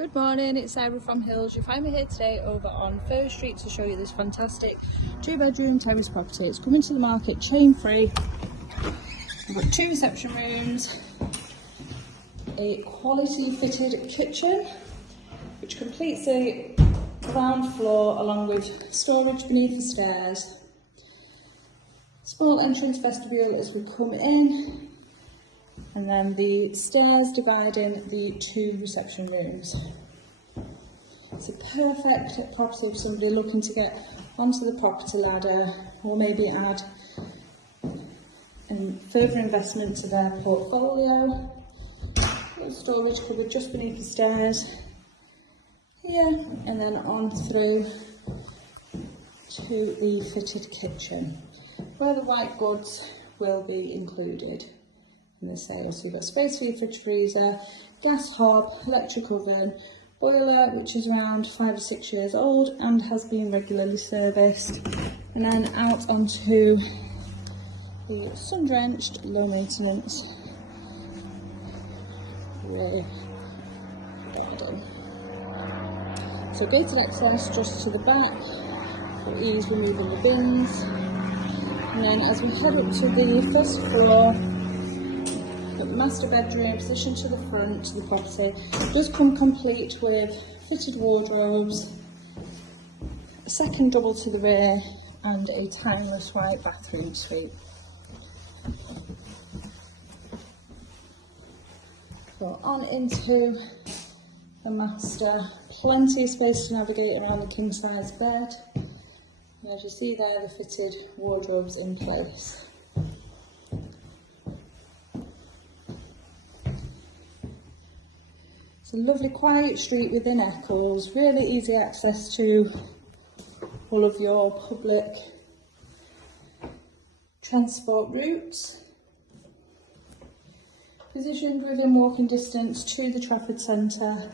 Good morning, it's Sarah from Hills. You find me here today over on First Street to show you this fantastic 2-bedroom terrace property. It's coming to the market chain free. We've got 2 reception rooms, a quality fitted kitchen which completes the ground floor along with storage beneath the stairs. Small entrance vestibule as we come in, and then the stairs dividing the 2 reception rooms. It's a perfect property for somebody looking to get onto the property ladder or maybe add further investment to their portfolio. Little storage cupboard just beneath the stairs here, and then on through to the fitted kitchen where the white goods will be included in the sale. So you've got space for your fridge freezer, gas hob, electric oven, boiler which is around 5 or 6 years old and has been regularly serviced, and then out onto the sun-drenched, low maintenance rear garden. So gated access just to the back for ease removing the bins, and then as we head up to the first floor, the master bedroom positioned to the front to the property does come complete with fitted wardrobes, a second double to the rear and a timeless white bathroom suite. So on into the master, plenty of space to navigate around the king size bed, and as you see there, the fitted wardrobes in place. It's a lovely quiet street within Eccles, really easy access to all of your public transport routes. Positioned within walking distance to the Trafford Centre,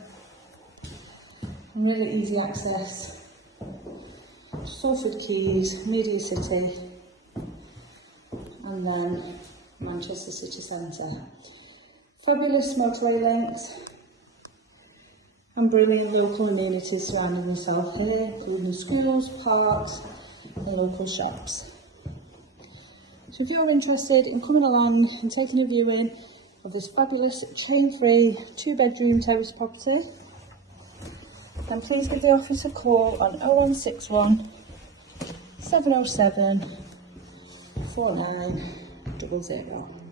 and really easy access to Salford Quays, Media City, and then Manchester City Centre. Fabulous motorway links and brilliant local amenities surrounding yourself here, including schools, parks and local shops. So if you're interested in coming along and taking a viewing of this fabulous chain-free 2-bedroom terrace property, then please give the office a call on 0161 707 4900.